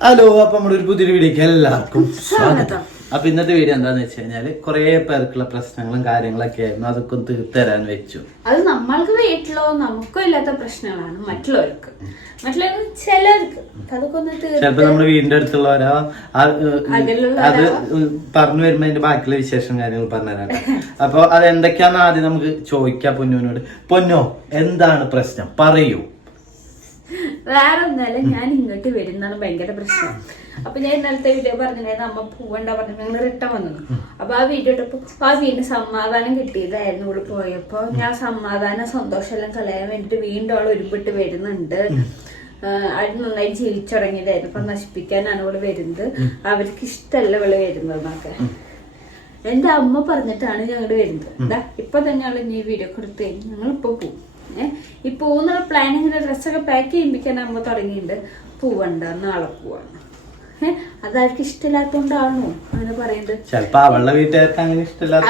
Hello അപ്പൊ നമ്മുടെ ഒരു പുതിയൊരു വീഡിയോക്ക് എല്ലാവർക്കും സ്വാഗതം. അപ്പൊ ഇന്നത്തെ വീഡിയോ എന്താന്ന് വെച്ച് കഴിഞ്ഞാൽ കുറെ പേർക്കുള്ള പ്രശ്നങ്ങളും കാര്യങ്ങളൊക്കെ ആയിരുന്നു. അതൊക്കെ ഒന്ന് തീർത്തരാൻ വെച്ചു. അത് നമ്മൾക്ക് വീട്ടിലോ നമുക്കോ ഇല്ലാത്ത പ്രശ്നങ്ങളാണ് മറ്റുള്ളവർക്ക്. മറ്റുള്ളവർക്ക് ചിലർക്ക്. അതൊക്കെ ഒന്ന് ചിലപ്പോ നമ്മുടെ വീടിന്റെ അടുത്തുള്ളവരോ അത് പറഞ്ഞു വരുമ്പോ അതിന്റെ ബാക്കിയുള്ള വിശേഷം കാര്യങ്ങൾ പറഞ്ഞുതരാം അപ്പൊ അത് എന്തൊക്കെയാന്ന് ആദ്യം നമുക്ക് ചോദിക്കാം പൊന്നുവിനോട് പൊന്നോ എന്താണ് പ്രശ്നം? പറയൂ. വേറെ ഒന്നല്ല ഞാൻ ഇങ്ങോട്ട് വരുന്നതാണ് ഭയങ്കര പ്രശ്നം. അപ്പൊ ഞാൻ ഇന്നലത്തെ വീഡിയോ പറഞ്ഞിട്ടുണ്ടായിരുന്നു അമ്മ പൂവണ്ട? പറഞ്ഞു ഞങ്ങൾ റിട്ടേൺ വന്നു. അപ്പൊ ആ വീഡിയോ ഇട്ടപ്പോ ആ വീടിന് സമാധാനം കിട്ടിയതായിരുന്നു ഇവിടെ പോയപ്പോ. ഞാൻ സമാധാനം സന്തോഷം എല്ലാം കളയാൻ വേണ്ടിട്ട് വീണ്ടും അവൾ ഒരുപിട്ട് വരുന്നുണ്ട്. അവർ നന്നായി ജീവിച്ചു തുടങ്ങിയതായിരുന്നു അപ്പൊ നശിപ്പിക്കാനാണ് ഇവിടെ വരുന്നത്. അവർക്ക് ഇഷ്ടമല്ല ഇവൾ വരുന്നതെന്നൊക്കെ. എന്റെ അമ്മ പറഞ്ഞിട്ടാണ് ഞങ്ങൾ വരുന്നത്. ഇപ്പൊ തന്നെ ഞങ്ങൾ ഇനി വീഡിയോ കൊടുത്തു ഞങ്ങൾ ഇപ്പൊ ഏഹ് ഈ പോകുന്നുള്ള പ്ലാനിങ്ങിന്റെ ഡ്രസ്സൊക്കെ പാക്ക് ചെയ്യിപ്പിക്കാൻ അമ്മ തുടങ്ങിയിട്ടുണ്ട്. പോവണ്ട നാളെ പോവാണ്. ഏഹ് അതാർക്ക് ഇഷ്ടമില്ലാത്തോണ്ടാണോ അങ്ങനെ പറയുന്നത്? ചിലപ്പോ അവളുടെ വീട്ടുകാർക്ക് അങ്ങനെ ഇഷ്ടമില്ലാത്ത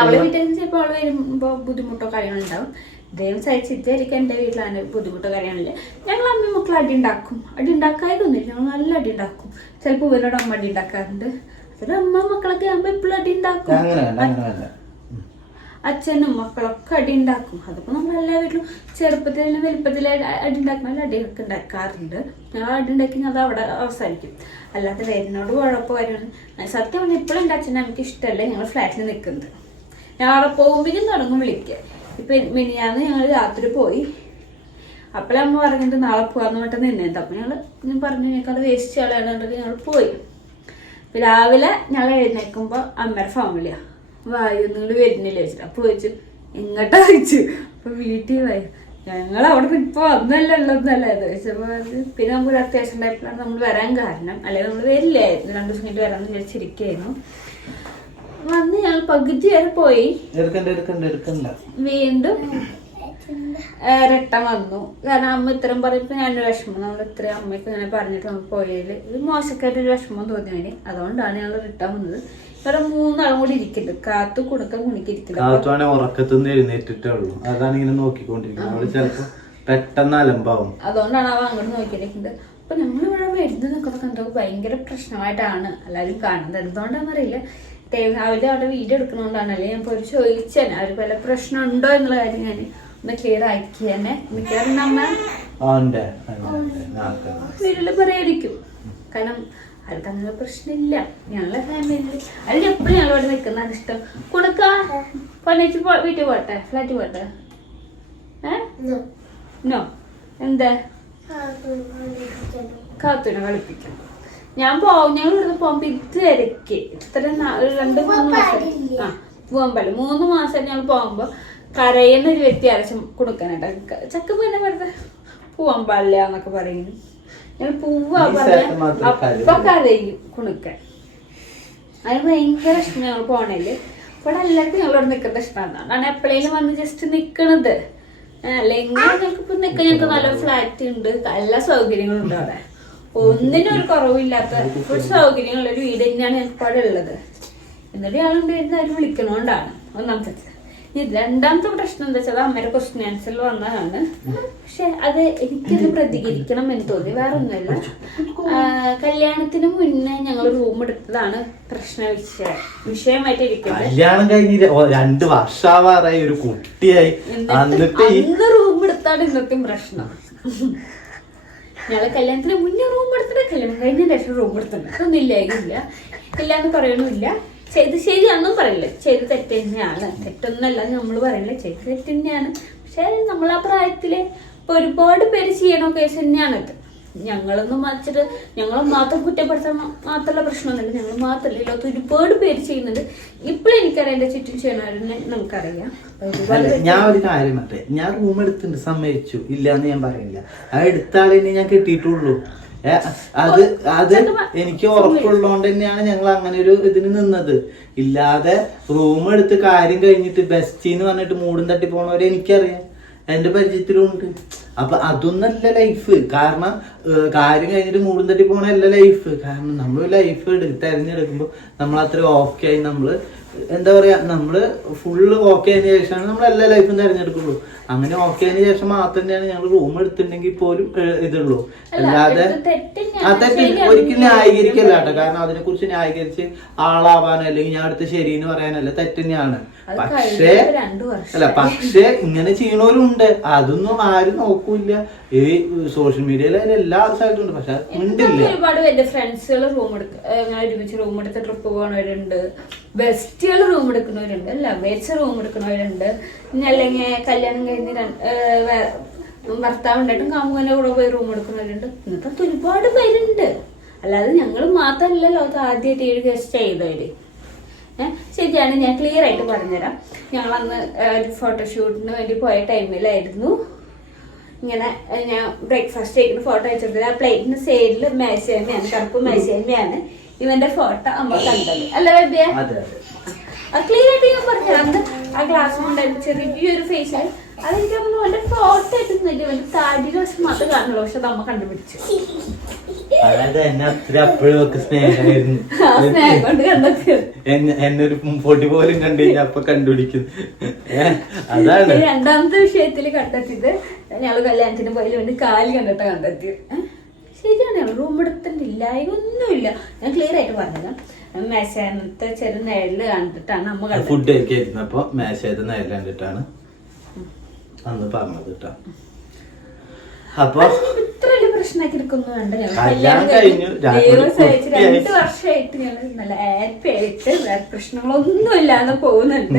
ചിലപ്പോൾ അവൾ വരുമ്പോ ബുദ്ധിമുട്ടോ കാര്യങ്ങളുണ്ടാവും ദൈവം സഹിച്ചിട്ടായിരിക്കും എന്റെ വീട്ടിലാണ് ബുദ്ധിമുട്ടോ കാര്യങ്ങളില്ല ഞങ്ങൾ അമ്മ മക്കൾ അടി ഉണ്ടാക്കും. അടി ഉണ്ടാക്കാതൊന്നുമില്ല ഞങ്ങൾ നല്ല അടി ഉണ്ടാക്കും. ചിലപ്പോൾ ഇവരോട് അമ്മ അടി ഉണ്ടാക്കാറുണ്ട്. അതൊരു അമ്മ മക്കളൊക്കെ ആകുമ്പോ എപ്പോഴും അടി ഉണ്ടാക്കും അങ്ങനെ വേണ്ട അങ്ങനെ വേണ്ട അച്ഛനും മക്കളൊക്കെ അടി ഉണ്ടാക്കും. അതിപ്പോ നമ്മൾ എല്ലാ വീട്ടിലും ചെറുപ്പത്തിലും വലുപ്പത്തിലും അടി ഉണ്ടാക്കുന്ന അടിയൊക്കെ ഉണ്ടാക്കാറുണ്ട്. ആ അടി ഉണ്ടാക്കി അത് അവിടെ അവസാനിക്കും. അല്ലാതെ വരുന്നോട് കുഴപ്പം വരും സത്യം പറഞ്ഞാൽ ഇപ്പോഴും എന്റെ അച്ഛനും എനിക്ക് ഇഷ്ടമല്ല ഞങ്ങൾ ഫ്ലാറ്റിൽ നിൽക്കുന്നത് ഞാൻ അവിടെ പോകുമ്പോഴേക്കും തുടങ്ങും വിളിക്കുക ഇപ്പൊ മിനിയാന്ന് ഞങ്ങൾ രാത്രി പോയി. അപ്പോഴമ്മ പറഞ്ഞിട്ട് നാളെ പോകാന്ന് പറഞ്ഞിട്ട് നിന്നത് അപ്പൊ ഞാൻ പറഞ്ഞു ഞങ്ങൾക്ക് അത് വേസ്റ്റ് കളയാണ്ട് ഞങ്ങൾ പോയി. രാവിലെ ഞങ്ങൾ എഴുന്നേൽക്കുമ്പോൾ അമ്മയുടെ ഫാമിലിയാ വായു നിങ്ങൾ വരുന്നില്ല വെച്ചിട്ട് അപ്പൊ ചോദിച്ചു എങ്ങോട്ടാ ചോദിച്ചു? അപ്പൊ വീട്ടിൽ വായി ഞങ്ങൾ അവിടെ ഇപ്പൊ ഒന്നല്ല ഉള്ളതല്ല ചോദിച്ചപ്പോ അത് പിന്നെ നമുക്ക് ഒരു അത്യാവശ്യം ഉണ്ടായപ്പോഴാണ് നമ്മൾ വരാൻ കാരണം അല്ലെങ്കിൽ നമ്മൾ വരില്ലായിരുന്നു രണ്ടു ദിവസം കഴിഞ്ഞിട്ട് വരാമെന്ന് വിചാരിച്ചിരിക്കായിരുന്നു. വന്ന് ഞങ്ങൾ പകുതി വരെ പോയി. വീണ്ടും രട്ടം വന്നു. കാരണം അമ്മ ഇത്രയും പറയുമ്പോൾ ഞാനൊരു വിഷമം. നമ്മൾ ഇത്രയും അമ്മയ്ക്ക് ഇങ്ങനെ പറഞ്ഞിട്ട് നമ്മൾ പോയതിൽ ഒരു വിഷമം തോന്നിയതിന്. അതുകൊണ്ടാണ് ഞങ്ങൾ റിട്ടേൺ വന്നത്. ഇവിടെ മൂന്നാളും കൂടി ഇരിക്കുന്നുണ്ട് കാത്തു കൊടുക്കാൻ കുണിക്കിരിക്കുന്നുണ്ട് കാത്തുവാണെ ഉറക്കത്തുനിന്ന് എഴുന്നേറ്റിട്ടേ ഉള്ളൂ അതാണ് ഇങ്ങനെ നോക്കിക്കൊണ്ടിരിക്കുന്നത് അവൾ ചിലപ്പോ പെട്ടെന്ന് അലമ്പാവും. അതുകൊണ്ടാണ് അവ അങ്ങോട്ട് നോക്കിയിരിക്കുന്നത് അപ്പൊ ഇവിടെ വരുന്നതൊക്കെ കണ്ടോ ഭയങ്കര പ്രശ്നമായിട്ടാണ് എല്ലാവരും കാണുന്നത്. എന്തുകൊണ്ടാണെന്നറിയില്ല ദൈവം അവർ അവിടെ വീഡിയോ എടുക്കുന്നതുകൊണ്ടാണ്. അല്ലെങ്കിൽ ഞാൻ പോയി ചോദിച്ചാൽ അവർ പല പ്രശ്നം ഉണ്ടോ എന്നുള്ള കാര്യം ഞാൻ ഒന്ന് ക്ലിയർ ആക്കി തന്നെ മിക്കവാറും നമ്മ. വീട്ടിൽ പറയായിരിക്കും. കാരണം അങ്ങനെ പ്രശ്നമില്ല. ഞങ്ങളെ ഫാമിലി അതിൽ എപ്പോഴും ഞങ്ങൾ ഇവിടെ നിൽക്കുന്നതാണ് ഇഷ്ടം. കൊടുക്ക. പൊന്നേച്ചി വീട്ടിൽ പോട്ടെ. ഫ്ലാറ്റ് പോട്ടെ. നോ. എന്താ? കാത്തുനെ കളിപ്പിക്കും. ഞാൻ പോകും ഞങ്ങൾ ഇവിടുന്ന് പോകുമ്പോ ഇതുവരക്ക് ഇത്ര രണ്ട് മൂന്ന് മാസം ആ പോകാൻ പാടില്ല. മൂന്ന് മാസം ഞങ്ങൾ പോകുമ്പോ കരയുന്ന ഒരു വ്യക്തി അരച്ചും കൊടുക്കാനായിട്ട് ചക്ക പിന്നെ വെറുതെ പോവാൻ പാടില്ല എന്നൊക്കെ പറയുന്നു ഞങ്ങൾ പൂവാ പറഞ്ഞ അപ്പൊ കരയും കുണുക്കാൻ ഭയങ്കര ഇഷ്ടം ഞങ്ങൾ പോണേൽ. ഇവിടെ എല്ലാവർക്കും ഞങ്ങളോട് നിൽക്കുന്നത് ഇഷ്ടമാണ് കാരണം എപ്പോഴേലും വന്ന് ജസ്റ്റ് നിക്കണത്. അല്ലെങ്കിൽ ഞങ്ങൾക്ക് ഇപ്പൊ നിൽക്കാൻ ഞങ്ങൾക്ക് നല്ല ഫ്ലാറ്റ് ഉണ്ട്. എല്ലാ സൗകര്യങ്ങളും ഉണ്ട് അവിടെ. ഒന്നിനും ഒരു കുറവില്ലാത്ത ഒരു സൗകര്യങ്ങളുള്ള ഒരു വീട് തന്നെയാണ് ഞങ്ങൾക്ക് അവിടെ ഉള്ളത്. എന്നിട്ട് ഞങ്ങളുണ്ട് ആരും അവർ വിളിക്കണോണ്ടാണ്. ഒന്നാമത്തെ രണ്ടാമത്തെ പ്രശ്നം എന്താ വെച്ചാൽ അമ്മയുടെ ക്വസ്റ്റ്യൻ ആൻസറിൽ വന്നതാണ്. പക്ഷെ അത് എനിക്കത് പ്രതികരിക്കണം എന്ന് തോന്നി വേറെ ഒന്നുമല്ല കല്യാണത്തിന് മുന്നേ ഞങ്ങൾ റൂം എടുത്തതാണ് പ്രശ്ന വിഷയം വിഷയമായിട്ട് ഇരിക്കുന്നത് കല്യാണം കഴിഞ്ഞ് രണ്ട് വർഷാവാറായി ഒരു കുട്ടിയായി. അന്ന് റൂം എടുത്താണ് ഇന്നത്തെ പ്രശ്നം. ഞങ്ങൾ കല്യാണത്തിന് മുന്നേ റൂം എടുത്തിട്ട് കല്യാണം കഴിഞ്ഞ ശേഷം റൂം എടുത്തിട്ടുണ്ട്. അതൊന്നും ഇല്ല കല്യാണം പറയണമില്ല ചെയ്ത് ശരിയാണെന്നും പറയില്ല. ചെയ്ത് തെറ്റ് തന്നെയാണ്. തെറ്റൊന്നുമല്ല നമ്മൾ പറയില്ല ചെയ്ത് തെറ്റ് തന്നെയാണ്. പക്ഷെ നമ്മൾ ആ പ്രായത്തിൽ ഇപ്പൊ ഒരുപാട് പേര് ചെയ്യണ കേസ് തന്നെയാണിത് ഞങ്ങളൊന്നും വച്ചിട്ട് ഞങ്ങൾ മാത്രം കുറ്റപ്പെടുത്താൻ മാത്രമുള്ള പ്രശ്നമൊന്നുമില്ല. ഞങ്ങൾ മാത്രമല്ല ഇതിനകത്ത് ഒരുപാട് പേര് ചെയ്യുന്നുണ്ട്. ഇപ്പോഴും എനിക്കറിയാം എന്റെ ചുറ്റും ചെയ്യണവരെന്നെ നമുക്കറിയാം. ഞാൻ ഒരു കാര്യം മറ്റേ ഞാൻ റൂം എടുത്തിട്ടുണ്ട്. സമ്മതിച്ചു. ഇല്ല എന്ന് ഞാൻ പറയില്ല ആ എടുത്താളെ ഞാൻ കിട്ടിയിട്ടുള്ളൂ. അത് അത് എനിക്ക് ഉറപ്പുള്ളതുകൊണ്ട് തന്നെയാണ് ഞങ്ങൾ അങ്ങനെ ഒരു ഇതിന് നിന്നത്. ഇല്ലാതെ റൂം എടുത്ത് കാര്യം കഴിഞ്ഞിട്ട് ബെസ്റ്റ് എന്ന് പറഞ്ഞിട്ട് മൂടും തട്ടി പോണവരെ എനിക്കറിയാം. എന്റെ പരിചയത്തിലുണ്ട്. അപ്പൊ അതൊന്നല്ല ലൈഫ് കാരണം കാര്യം കഴിഞ്ഞിട്ട് മൂടും തട്ടി പോണല്ല ലൈഫ് കാരണം നമ്മൾ ലൈഫ് എടുത്ത് തെരഞ്ഞെടുക്കുമ്പോൾ നമ്മൾ അത്ര ഓക്കെ ആയി നമ്മൾ എന്താ പറയാ നമ്മൾ ഫുള്ള് ഓക്കെ ആയതിനു ശേഷമാണ് നമ്മൾ എല്ലാ ലൈഫും തിരഞ്ഞെടുക്കുള്ളൂ. അങ്ങനെ ഓക്കെ ആയതിനു ശേഷം മാത്രം തന്നെയാണ് ഞങ്ങൾ റൂം എടുത്തിട്ടുണ്ടെങ്കിൽ പോലും ഇതുള്ളൂ. അല്ല, അല്ലാതെ. ആ തെറ്റ് ഒരിക്കലും ന്യായീകരിക്കല്ല കേട്ടോ. കാരണം അതിനെ കുറിച്ച് ന്യായീകരിച്ച് ആളാവാനോ അല്ലെങ്കിൽ ഞാൻ അടുത്ത് ശരി എന്ന് പറയാനല്ല തെറ്റ് തന്നെയാണ് പക്ഷേ അല്ല പക്ഷേ ഇങ്ങനെ ചെയ്യണവരുണ്ട്. അതൊന്നും ആരും നോക്കൂല ഈ സോഷ്യൽ മീഡിയയിൽ എല്ലാ സ്ഥലത്തും ഉണ്ട്. പക്ഷെ ഉണ്ടില്ല ഒരുപാട് പേരുടെ ഫ്രണ്ട്സുകൾ റൂം എടുക്ക ഇങ്ങനെ ഒരുമിച്ച് റൂം എടുത്ത് ട്രിപ്പ് പോകുന്നവരുണ്ട് ബെസ്റ്റുകൾ റൂം എടുക്കുന്നവരുണ്ട് ലവേഴ്സ് റൂം എടുക്കുന്നവരുണ്ട്. ഇനി അല്ലെങ്കിൽ കല്യാണം കഴിഞ്ഞ് ഭർത്താവ് ഉണ്ടായിട്ടും കാമുകന്റെ കൂടെ പോയി റൂം എടുക്കുന്നവരുണ്ട്. ഇന്നത്തെ ഒരുപാട് പേരുണ്ട്. അല്ലാതെ ഞങ്ങൾ മാത്രമല്ല ലോകത്ത് ആദ്യമായിട്ട് ഏഴ് ഗസ്റ്റ് ചെയ്തവര്. ശരിയാണ് ഞാൻ ക്ലിയർ ആയിട്ട് പറഞ്ഞുതരാം. ഞങ്ങൾ അന്ന് ഒരു ഫോട്ടോഷൂട്ടിന് വേണ്ടി പോയ ടൈമിലായിരുന്നു ഇങ്ങനെ ഞാൻ ബ്രേക്ക്ഫാസ്റ്റ് കഴിക്കുന്ന ഫോട്ടോ വെച്ചത് ആ പ്ലേറ്റിന് സൈഡിൽ മേശേമയാണ് കറുപ്പ് മേശേമയാണ് ഇവന്റെ ഫോട്ടോ അമ്മ കണ്ടത്. അല്ല ബേബിയ? അതെ ക്ലിയർ ആയിട്ട് ഞാൻ പറഞ്ഞു അന്ന് ആ ഗ്ലാസ് കൊണ്ടായിരുന്നു ചെറിയൊരു ഫേസ് അതെനിക്ക് തോന്നുന്നു അവന്റെ ആയിട്ട് നല്ല വലിയ താടിയുടെ വശം മാത്രം കാണുള്ളൂ. പക്ഷെ അമ്മ കണ്ടുപിടിച്ചു. ഒരു പൊടി പോലും അപ്പൊ കണ്ടുപിടിക്കും. അതാണ്. രണ്ടാമത്തെ വിഷയത്തിൽ കണ്ടെത്തിയത് ഞങ്ങൾ കല്യാണത്തിന് പോയി വേണ്ടി കാൽ കണ്ടിട്ടാ കണ്ടെത്തിയത്. ശരിയാണ്. ശരിയാണ് റൂം എടുത്തിട്ടില്ല. ഒന്നുമില്ല ഞാൻ ക്ലിയർ ആയിട്ട് പറഞ്ഞത് മേശാനത്തെ ചെറു നേരിൽ കണ്ടിട്ടാണ് നമ്മൾ ഫുഡ് കഴിക്കായിരുന്നപ്പോ മേശത്തെ നേരെ കണ്ടിട്ടാണ് അന്ന് പറഞ്ഞത് കേട്ടോ അപ്പൊ ഇത്ര വലിയ പ്രശ്നമാക്കി എടുക്കൊന്നും വേണ്ട. രണ്ട് വർഷമായിട്ട് ഞങ്ങൾ നല്ല ഹാപ്പി ആയിട്ട് വേറെ പ്രശ്നങ്ങളൊന്നും ഇല്ലാതെ പോകുന്നുണ്ട്.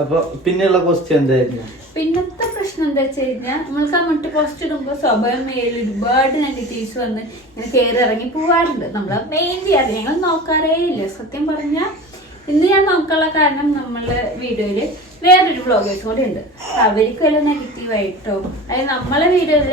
അപ്പൊ പിന്നെയുള്ള ക്വസ്റ്റ്യൻ എന്തായിരുന്നു? പിന്നത്തെ പ്രശ്നം എന്താ വെച്ച് കഴിഞ്ഞാൽ നമ്മൾ മുട്ട പോസ്റ്റ് ഇടുമ്പോൾ സ്വഭാവം മേലിൽ ഒരുപാട് നെഗറ്റീവ്സ് വന്ന് ഇങ്ങനെ കയറി ഇറങ്ങി പോവാറുണ്ട്. നമ്മൾ മെയിൻ ചെയ്യാറ് ഞങ്ങൾ നോക്കാറേ ഇല്ല. സത്യം പറഞ്ഞാൽ ഇന്ന് ഞാൻ നോക്കാനുള്ള കാരണം നമ്മളെ വീഡിയോയിൽ വേറൊരു ബ്ലോഗേഴ്സ് കൂടെ ഉണ്ട്. അവർക്ക് വല്ല നെഗറ്റീവായിട്ടോ അതായത് നമ്മളെ വീഡിയോയിൽ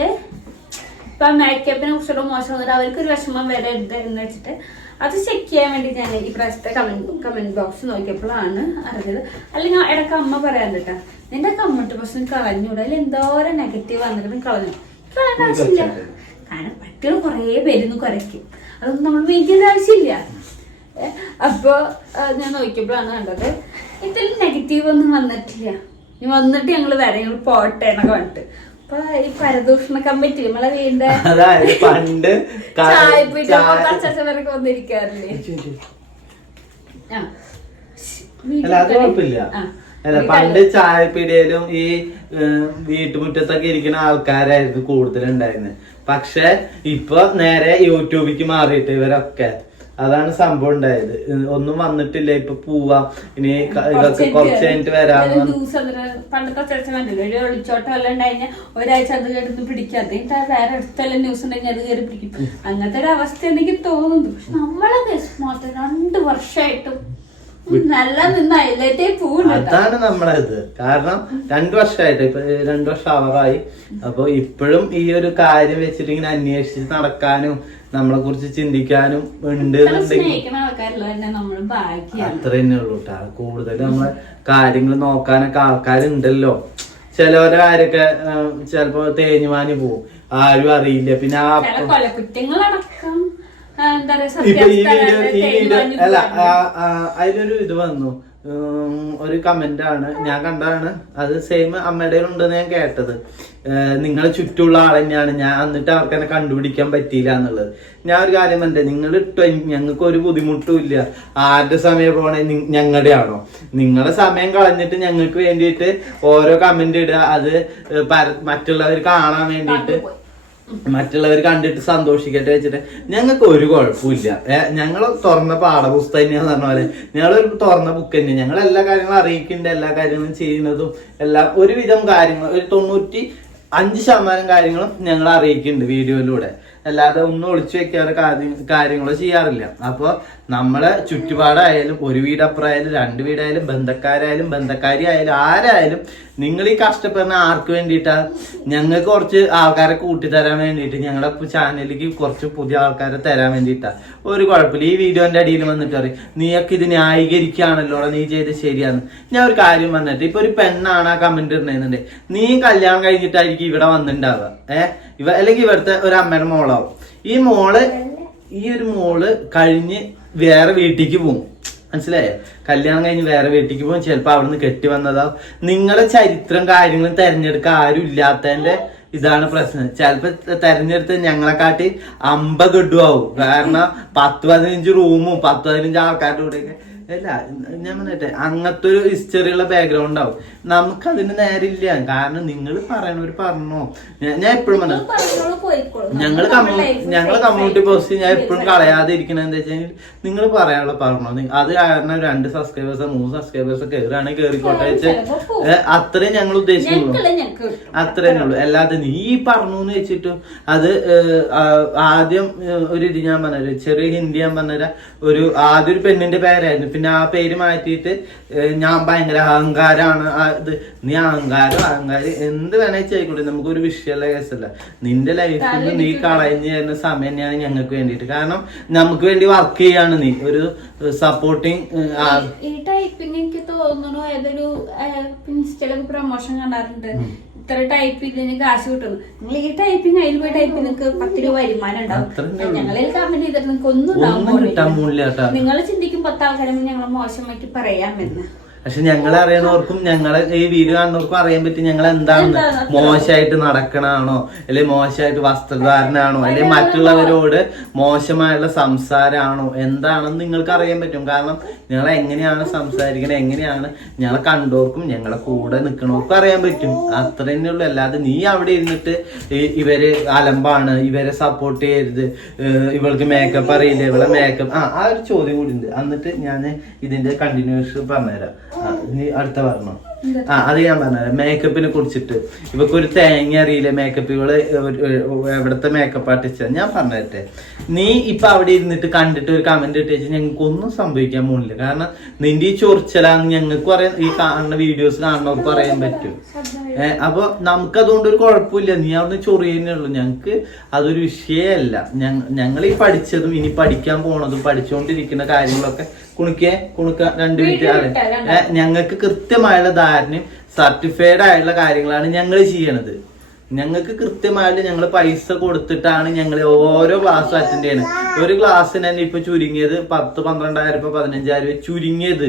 ഇപ്പൊ മേക്കപ്പിനെ കുറിച്ചുള്ള മോശം വന്നിട്ട് അവർക്ക് ഒരു വിഷമം വരരുത് എന്ന് വെച്ചിട്ട് അത് ചെക്ക് ചെയ്യാൻ വേണ്ടി ഞാൻ ഈ പ്രാവശ്യത്തെ കമന്റ് കമന്റ് ബോക്സ് നോക്കിയപ്പോഴാണ് അറിഞ്ഞത്. അല്ലെങ്കിൽ ഇടയ്ക്ക് അമ്മ പറയാൻ കേട്ടാ നിന്റെ കമ്മട്ട് പ്രശ്നം കളഞ്ഞൂടാ? അതിൽ എന്തോരം നെഗറ്റീവ് വന്നിട്ട് കളഞ്ഞു. കളയേണ്ട ആവശ്യമില്ല. കാരണം പട്ടികൾ കുറേ പേരുന്ന് കുറയ്ക്കും. അതൊന്നും നമ്മൾ മെയിൻ ആവശ്യമില്ല. അപ്പോൾ അപ്പൊ ഞാൻ നോക്കിയപ്പോഴാണ് കണ്ടത് ഇതിൽ നെഗറ്റീവ് ഒന്നും വന്നിട്ടില്ല. വന്നിട്ട് ഞങ്ങൾ വരെ ഞങ്ങൾ പോട്ടെ എന്നൊക്കെ പറഞ്ഞിട്ട്. ഈ പരദൂഷണ കമ്മിറ്റി നമ്മളെ വീടിന്റെ അതായത് പണ്ട് ക- ചായപ്പീറ്റ ചായ- അച്ചാച്ചവരൊക്കെ വന്നിരിക്കാറില്ലേ. അല്ല അത് കുഴപ്പമില്ല. അല്ല പണ്ട് ചായപ്പീടിയയിലും ഈ വീട്ടുമുറ്റത്തൊക്കെ ഇരിക്കുന്ന ആൾക്കാരായിരുന്നു കൂടുതലുണ്ടായിരുന്നത് പക്ഷെ ഇപ്പൊ നേരെ യൂട്യൂബിക്ക് മാറിയിട്ട് ഇവരൊക്കെ അതാണ് സംഭവം ഉണ്ടായത്. ഒന്നും വന്നിട്ടില്ല. ഇപ്പൊ പോവാം. ഇനി ഇതൊക്കെ കുറച്ച് കഴിഞ്ഞിട്ട് വരാം. പണ്ടത്തെ കണ്ടില്ല? ഒരു ഒളിച്ചോട്ടം എല്ലാം ഉണ്ടായി ഒരാഴ്ച അത് കേട്ട് പിടിക്കാതെ വേറെ അടുത്തെല്ലാം ന്യൂസ് ഉണ്ടെങ്കിൽ അത് കയറി പിടിക്കും. അങ്ങനത്തെ ഒരു അവസ്ഥ എനിക്ക് തോന്നുന്നു. പക്ഷെ രണ്ട് വർഷമായിട്ടും അതാണ് നമ്മളത്. കാരണം രണ്ടു വർഷമായിട്ട്. ഇപ്പൊ രണ്ടു വർഷം അവറായി അപ്പൊ ഇപ്പോഴും ഈ ഒരു കാര്യം വെച്ചിട്ട് ഇങ്ങനെ അന്വേഷിച്ച് നടക്കാനും നമ്മളെ കുറിച്ച് ചിന്തിക്കാനും ഉണ്ട് അത്ര തന്നെ ഉള്ളൂ കേട്ടോ കൂടുതൽ നമ്മളെ കാര്യങ്ങൾ നോക്കാനൊക്കെ ആൾക്കാരുണ്ടല്ലോ. ചിലവരെ കാര്യൊക്കെ ചിലപ്പോ തേഞ്ഞു മാഞ്ഞു പോവും. ആരും അറിയില്ല. പിന്നെ ആ ഇപ്പൊ ഈ വീഡിയോ ഈ വീഡിയോ അല്ല അതിലൊരു ഇത് വന്നു. ഒരു കമന്റ് ആണ് ഞാൻ കണ്ടതാണ്. അത് സെയിം അമ്മയുടെ ഉണ്ടെന്ന് ഞാൻ കേട്ടത്. നിങ്ങളെ ചുറ്റുമുള്ള ആൾ തന്നെയാണ്. ഞാൻ എന്നിട്ട് അവർക്ക് എന്നെ കണ്ടുപിടിക്കാൻ പറ്റിയില്ല എന്നുള്ളത്. ഞാൻ ഒരു കാര്യം പറഞ്ഞേ നിങ്ങൾ ഞങ്ങൾക്ക് ഒരു ബുദ്ധിമുട്ടും ഇല്ല. ആരുടെ സമയം പോണേ? ഞങ്ങളുടെ ആണോ നിങ്ങളെ സമയം കളഞ്ഞിട്ട് ഞങ്ങൾക്ക് വേണ്ടിയിട്ട് ഓരോ കമന്റ് ഇടുക. അത് മറ്റുള്ളവർ കാണാൻ വേണ്ടിയിട്ട്. മറ്റുള്ളവർ കണ്ടിട്ട് സന്തോഷിക്കട്ടെ വെച്ചിട്ട് ഞങ്ങൾക്ക് ഒരു കുഴപ്പമില്ല. ഞങ്ങൾ തുറന്ന പാഠപുസ്തകം തന്നെയാന്ന് പറഞ്ഞ പോലെ ഞങ്ങളൊരു തുറന്ന ബുക്ക് തന്നെ ഞങ്ങൾ എല്ലാ കാര്യങ്ങളും അറിയിക്കുന്നുണ്ട് എല്ലാ കാര്യങ്ങളും ചെയ്യുന്നതും എല്ലാം ഒരുവിധം കാര്യങ്ങൾ ഒരു തൊണ്ണൂറ്റി അഞ്ച് ശതമാനം കാര്യങ്ങളും ഞങ്ങൾ അറിയിക്കുന്നുണ്ട് വീഡിയോയിലൂടെ. അല്ലാതെ ഒന്നും ഒളിച്ചു വെക്കാതെ കാര്യങ്ങളോ ചെയ്യാറില്ല. അപ്പോൾ നമ്മളെ ചുറ്റുപാടായാലും ഒരു വീടപ്പുറമായാലും രണ്ട് വീടായാലും ബന്ധക്കാരായാലും ബന്ധക്കാരി ആയാലും ആരായാലും നിങ്ങൾ ഈ കഷ്ടപ്പെടുന്ന ആർക്ക് വേണ്ടിയിട്ടാ? ഞങ്ങൾക്ക് കുറച്ച് ആൾക്കാരെ കൂട്ടി തരാൻ വേണ്ടിയിട്ട് ഞങ്ങളുടെ ചാനലിലേക്ക് കുറച്ച് പുതിയ ആൾക്കാരെ തരാൻ വേണ്ടിയിട്ടാ. ഒരു കുഴപ്പമില്ല. ഈ വീഡിയോന്റെ അടിയിൽ വന്നിട്ട് പറയും നീയൊക്കെ ഇത് ന്യായീകരിക്കുകയാണല്ലോ നീ ചെയ്ത് ശരിയാന്ന്. ഞാൻ ഒരു കാര്യം വന്നിട്ട് ഇപ്പൊ ഒരു പെണ്ണാണ് ആ കമന്റ് ഇടുന്നുണ്ട് നീ കല്യാണം കഴിഞ്ഞിട്ടായിരിക്കും ഇവിടെ വന്നിട്ടുണ്ടാവുക. ഏഹ് ഇവ അല്ലെങ്കിൽ ഇവിടുത്തെ ഒരു അമ്മയുടെ മോളാവും. ഈ മോൾ ഈ ഒരു മോൾ കഴിഞ്ഞ് വേറെ വീട്ടിലേക്ക് പോകും മനസ്സിലായോ? കല്യാണം കഴിഞ്ഞ് വേറെ വീട്ടിലേക്ക് പോകും ചിലപ്പോ അവിടുന്ന് കെട്ടി വന്നതാ നിങ്ങളെ ചരിത്രം കാര്യങ്ങളും തെരഞ്ഞെടുക്കാൻ ആരും ഇല്ലാത്തതിന്റെ ഇതാണ് പ്രശ്നം. ചിലപ്പോ തെരഞ്ഞെടുത്ത് ഞങ്ങളെക്കാട്ടി അമ്പത് ഇടുവാകും കാരണം പത്ത് പതിനഞ്ച് റൂമും പത്ത് പതിനഞ്ച് ആൾക്കാരുടെ കൂടെയൊക്കെ അല്ല ഞാൻ പറഞ്ഞിട്ടെ അങ്ങനത്തെ ഒരു ഹിസ്റ്ററി ഉള്ള ബാക്ക്ഗ്രൗണ്ട് ആവും നമുക്ക് അതിന് നേരില്ല. കാരണം നിങ്ങൾ പറയണവര് പറഞ്ഞോ. ഞാൻ- എപ്പോഴും പറഞ്ഞു ഞങ്ങൾ ഞങ്ങൾ ഞങ്ങൾ കമ്മ്യൂണിറ്റി പോസ്റ്റ് ഞാൻ എപ്പോഴും കളയാതെ ഇരിക്കണത് എന്താ വെച്ചാൽ നിങ്ങൾ പറയാനുള്ള പറഞ്ഞോ. അത് കാരണം രണ്ട് സബ്സ്ക്രൈബേഴ്സ് മൂന്ന് സബ്സ്ക്രൈബേഴ്സ് കയറുകയാണെങ്കിൽ കയറിക്കോട്ടെ വെച്ച് അത്രയും ഞങ്ങൾ ഞങ്ങൾക്ക് അത്രേ ഉള്ളൂ. അല്ലാതെ നീ പറഞ്ഞു എന്ന് വെച്ചിട്ട് അത് ആദ്യം ഒരു ഇത് ഞാൻ പറഞ്ഞത് ചെറിയ ഹിന്ദി ഞാൻ പറഞ്ഞ ഒരു ആദ്യ ഒരു പെണ്ണിന്റെ പേരായിരുന്നു. പിന്നെ ആ പേര് മാറ്റിയിട്ട് ഞാൻ ഭയങ്കര അഹങ്കാരമാണ് ഇത് നീ അഹങ്കാരം അഹങ്കാരം എന്ത് വേണേ ചെയ്യിക്കോട്ടെ നമുക്കൊരു വിഷയമുള്ള കേസല്ല. നിന്റെ ലൈഫിൽ നീ കളഞ്ഞു തരുന്ന സമയം തന്നെയാണ് ഞങ്ങൾക്ക് വേണ്ടിയിട്ട്. കാരണം നമുക്ക് വേണ്ടി വർക്ക് ചെയ്യാണ് നീ. ഒരു സപ്പോർട്ടിങ് ഈ ടൈപ്പിന് എനിക്ക് തോന്നുന്നു ഏതൊരു ഇൻസ്റ്റയിലൊക്കെ പ്രൊമോഷൻ കണ്ടാറുണ്ട് ഇത്ര ടൈപ്പ് ചെയ്തതിന് കാശ് കിട്ടും നിങ്ങൾ ഈ ടൈപ്പിങ് അതിൽ പോയി ടൈപ്പ് നിങ്ങൾക്ക് പത്ത് രൂപ വരുമാനം ഉണ്ടാവും. ഞങ്ങളിൽ കമന്റ് ചെയ്തിട്ട് നിങ്ങൾക്ക് ഒന്നും ഉണ്ടാവും. നിങ്ങൾ ചിന്തിക്കും പത്താൾക്കാരെ ഞങ്ങൾ മോശമായിട്ട് പറയാമെന്ന്. പക്ഷെ ഞങ്ങളെ അറിയണവർക്കും ഞങ്ങളെ ഈ വീഡിയോ കാണുന്നവർക്കും അറിയാൻ പറ്റും ഞങ്ങൾ എന്താണ്? മോശമായിട്ട് നടക്കണാണോ അല്ലെങ്കിൽ മോശമായിട്ട് വസ്ത്രധാരണാണോ അല്ലെങ്കിൽ മറ്റുള്ളവരോട് മോശമായുള്ള സംസാരമാണോ എന്താണെന്ന് നിങ്ങൾക്ക് അറിയാൻ പറ്റും. കാരണം ഞങ്ങൾ എങ്ങനെയാണ് സംസാരിക്കണത് എങ്ങനെയാണ് ഞങ്ങളെ കണ്ടവർക്കും ഞങ്ങളെ കൂടെ നിൽക്കണവർക്കും അറിയാൻ പറ്റും. അത്ര തന്നെ ഉള്ളൂ. അല്ലാതെ നീ അവിടെ ഇരുന്നിട്ട് ഇവർ അലമ്പാണ് ഇവരെ സപ്പോർട്ട് ചെയ്യരുത് ഇവൾക്ക് മേക്കപ്പ് അറിയില്ല ഇവളെ മേക്കപ്പ് ആ ആ ഒരു ചോദ്യം കൂടി ഉണ്ട്. എന്നിട്ട് ഞാൻ ഇതിന്റെ കണ്ടിന്യൂസ് പറഞ്ഞുതരാം. നീ അടുത്ത പറഞ്ഞോ ആ അത് ഞാൻ പറഞ്ഞത് മേക്കപ്പിനെ കുറിച്ചിട്ട്. ഇവക്ക് ഒരു തേങ്ങ അറിയില്ല മേക്കപ്പ് ഇവൾ ഒരു- ഒരു- എവിടത്തെ മേക്കപ്പ് ആർട്ടിസ്റ്റ് ഞാൻ പറഞ്ഞതട്ടെ നീ ഇപ്പൊ അവിടെ ഇരുന്നിട്ട് കണ്ടിട്ട് ഒരു കമന്റ് ഇട്ട് വെച്ചാൽ ഞങ്ങൾക്ക് ഒന്നും സംഭവിക്കാൻ പോകുന്നില്ല കാരണം നിന്റെ ഈ ചൊറിച്ചലാന്ന് ഞങ്ങൾക്ക് പറയാൻ ഈ കാണുന്ന വീഡിയോസ് കാണുന്നവർക്ക് പറയാൻ പറ്റും. ഏഹ് അപ്പൊ നമുക്ക് അതുകൊണ്ട് ഒരു കുഴപ്പമില്ല. നീ അവിടെ ചൊറിയുന്നേ ഉള്ളൂ. ഞങ്ങക്ക് അതൊരു വിഷയമല്ല. ഞങ്ങൾ ഈ പഠിച്ചതും ഇനി പഠിക്കാൻ പോണതും പഠിച്ചുകൊണ്ടിരിക്കുന്ന കാര്യങ്ങളൊക്കെ കുണിക്കേ കുണുക്ക രണ്ട് മിനിറ്റ് ഞങ്ങൾക്ക് കൃത്യമായുള്ള ധാരണയും സർട്ടിഫൈഡ് ആയിട്ടുള്ള കാര്യങ്ങളാണ് ഞങ്ങൾ ചെയ്യണത്. ഞങ്ങൾക്ക് കൃത്യമായിട്ട് ഞങ്ങൾ പൈസ കൊടുത്തിട്ടാണ് ഞങ്ങൾ ഓരോ ക്ലാസ് അറ്റൻഡ് ചെയ്യണത്. ഒരു ക്ലാസ്സിന് തന്നെ ഇപ്പൊ ചുരുങ്ങിയത് പത്ത് പന്ത്രണ്ടായിരം രൂപ പതിനഞ്ചായിരം രൂപ ചുരുങ്ങിയത്.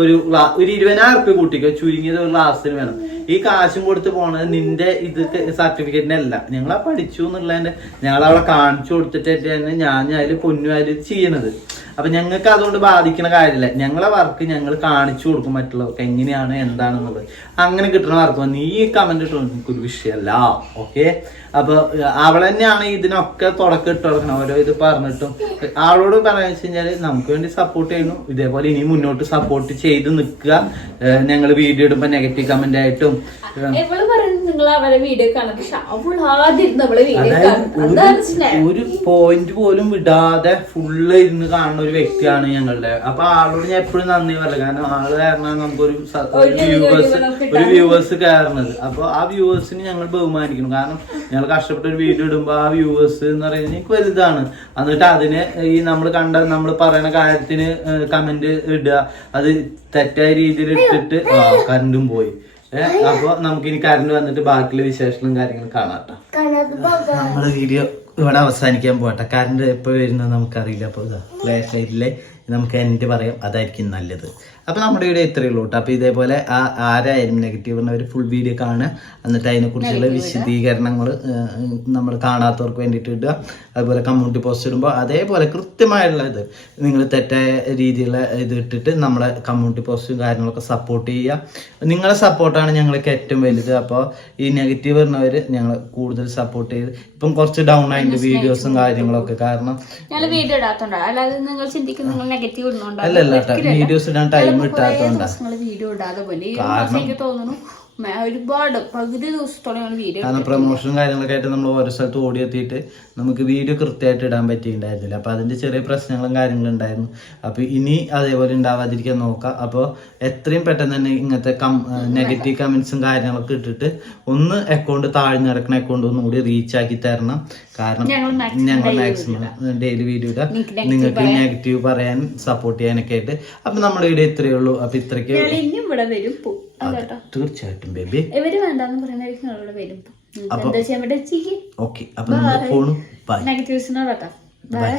ഒരു ഒരു ഇരുപതിനായിരം റുപ്യ കൂട്ടിക്കോ ചുരുങ്ങിയത് ഒരു ക്ലാസ്സിന് വേണം. ഈ കാശും കൊടുത്ത് പോണത് നിന്റെ ഇത് സർട്ടിഫിക്കറ്റിനല്ല ഞങ്ങളാ പഠിച്ചു എന്നുള്ളതിന്റെ ഞങ്ങളവിടെ കാണിച്ചു കൊടുത്തിട്ട് തന്നെ ഞാൻ അതിൽ പൊന്നു അതിൽ ചെയ്യണത്. അപ്പൊ ഞങ്ങൾക്ക് അതുകൊണ്ട് ബാധിക്കുന്ന കാര്യമില്ല. ഞങ്ങളെ വർക്ക് ഞങ്ങൾ കാണിച്ചു കൊടുക്കും മറ്റുള്ളവർക്ക് എങ്ങനെയാണ് എന്താണെന്നുള്ളത്. അങ്ങനെ കിട്ടുന്ന വർക്ക് നീ ഈ കമന്റ് ഇട്ടു എനിക്കൊരു വിഷയമല്ല ഓക്കെ അപ്പൊ അവൾ തന്നെയാണ് ഇതിനൊക്കെ തുടക്കം ഇട്ട് കൊടുക്കണം ഓരോ ഇത് പറഞ്ഞിട്ടും. ആളോട് പറയാന്ന് വെച്ച് കഴിഞ്ഞാൽ നമുക്ക് വേണ്ടി സപ്പോർട്ട് ചെയ്യുന്നു. ഇതേപോലെ ഇനി മുന്നോട്ട് സപ്പോർട്ട് ചെയ്ത് നിൽക്കുക. ഞങ്ങൾ വീഡിയോ ഇടുമ്പോ നെഗറ്റീവ് കമന്റ് ആയിട്ടും നിങ്ങൾ അവരെ വീഡിയോ കാണാം. പക്ഷെ അവൾ ആദ്യം ഇരുന്ന് വീഡിയോ കാണും അതാണ് സ്നേഹം ഒരു പോയിന്റ് പോലും വിടാതെ ഫുള്ള് ഇരുന്ന് കാണുന്ന ഒരു വ്യക്തിയാണ് ഞങ്ങളുടെ. അപ്പൊ ആളോട് ഞാൻ എപ്പോഴും നന്ദി പറയില്ല കാരണം ആൾ കാരണം നമുക്കൊരു സ- ഒരു ഒരു വ്യൂവേഴ്സ് ഒരു വ്യൂവേഴ്സ് കയറുന്നത്. അപ്പൊ ആ വ്യൂവേഴ്സിന് ഞങ്ങൾ ബഹുമാനിക്കണം. കാരണം ഞങ്ങൾ കഷ്ടപ്പെട്ട ഒരു വീഡിയോ ഇടുമ്പോ ആ വ്യൂവേഴ്സ് എന്ന് പറയുന്നത് എനിക്ക് വലുതാണ്. എന്നിട്ട് അതിന് ഈ നമ്മൾ കണ്ട നമ്മൾ പറയുന്ന കാര്യത്തിന് കമന്റ് ഇടുക. അത് തെറ്റായ രീതിയിൽ ഇട്ടിട്ട് ആ കറണ്ടും പോയി. അപ്പൊ നമുക്കിനി കറണ്ട് വന്നിട്ട് ബാക്കിയുള്ള വിശേഷങ്ങളും കാര്യങ്ങളും കാണാട്ടോ. നമ്മുടെ വീഡിയോ ഇവിടെ അവസാനിക്കാൻ പോട്ടെ കറണ്ട് എപ്പോ വരുന്നത് നമുക്കറിയില്ല. അപ്പൊ ഇതാ പ്ലേ സൈഡിലെ നമുക്ക് എന്റെ പറയാം അതായിരിക്കും നല്ലത്. അപ്പോൾ നമ്മുടെ വീഡിയോ ഇത്രയേ ഉള്ളൂ കേട്ടോ. അപ്പോൾ ഇതേപോലെ ആ ആരായാലും നെഗറ്റീവ് പറഞ്ഞവർ ഫുൾ വീഡിയോ കാണുക. എന്നിട്ട് അതിനെക്കുറിച്ചുള്ള വിശദീകരണങ്ങൾ നമ്മൾ കാണാത്തവർക്ക് വേണ്ടിയിട്ട് ഇടുക. അതുപോലെ കമ്മ്യൂണിറ്റി പോസ്റ്റ് ഇടുമ്പോൾ അതേപോലെ കൃത്യമായുള്ള ഇത് നിങ്ങൾ തെറ്റായ രീതിയിലുള്ള ഇത് ഇട്ടിട്ട് നമ്മളെ കമ്മ്യൂണിറ്റി പോസ്റ്റും കാര്യങ്ങളൊക്കെ സപ്പോർട്ട് ചെയ്യുക. നിങ്ങളെ സപ്പോർട്ടാണ് ഞങ്ങൾക്ക് ഏറ്റവും വലുത്. അപ്പോൾ ഈ നെഗറ്റീവ് പറഞ്ഞവർ ഞങ്ങൾ കൂടുതൽ സപ്പോർട്ട് ചെയ്ത് ഇപ്പം കുറച്ച് ഡൗൺ ആയിട്ട് വീഡിയോസും കാര്യങ്ങളൊക്കെ കാരണം വീഡിയോ ഇടാത്തോണ്ടാ. അല്ലാതെ നിങ്ങൾ ചിന്തിക്കും നിങ്ങൾ നെഗറ്റീവ് ഇടുന്നുണ്ടാകും വീഡിയോസ് ഇടാൻ ടൈം കിട്ടാത്തതുകൊണ്ടാ നിങ്ങൾ വീഡിയോ ഇടാതെ പോലെ. എനിക്ക് തോന്നുന്നു ഒരുപാട് പകുതി ദിവസത്തോളം ഞങ്ങൾ വീഡിയോ കാരണം പ്രൊമോഷനും കാര്യങ്ങളൊക്കെ ആയിട്ട് നമ്മൾ ഓരോ സ്ഥലത്ത് ഓടി എത്തിയിട്ട് നമുക്ക് വീഡിയോ കൃത്യമായിട്ട് ഇടാൻ പറ്റിയിട്ടുണ്ടായിരുന്നില്ല. അപ്പൊ അതിന്റെ ചെറിയ പ്രശ്നങ്ങളും കാര്യങ്ങളും ഉണ്ടായിരുന്നു. അപ്പൊ ഇനി അതേപോലെ ഉണ്ടാവാതിരിക്കാൻ നോക്കാം. അപ്പോൾ എത്രയും പെട്ടെന്ന് തന്നെ ഇങ്ങനത്തെ നെഗറ്റീവ് കമന്റ്സും കാര്യങ്ങളൊക്കെ ഇട്ടിട്ട് ഒന്ന് അക്കൗണ്ട് താഴ്ന്നു കിടക്കുന്ന അക്കൗണ്ട് ഒന്നും കൂടി റീച്ച് ആക്കി തരണം. കാരണം ഞങ്ങൾ മാക്സിമം ഡെയിലി വീഡിയോ ഇടാം. നിങ്ങൾക്ക് നെഗറ്റീവ് പറയാൻ സപ്പോർട്ട് ചെയ്യാനൊക്കെ ആയിട്ട്. അപ്പൊ നമ്മുടെ വീഡിയോ ഇത്രയേ ഉള്ളൂ. അപ്പൊ ഇത്രയ്ക്ക് ഇവിടെ വരും. തീർച്ചയായിട്ടും ബേബി. ഇവർ വേണ്ടെന്ന് പറയുന്നതായിരിക്കും വരും. എന്താ ചെയ്യാൻ ഓക്കെ അപ്പൊ ഫോണും നെഗറ്റീവ്സിനോടട്ടോ ബൈ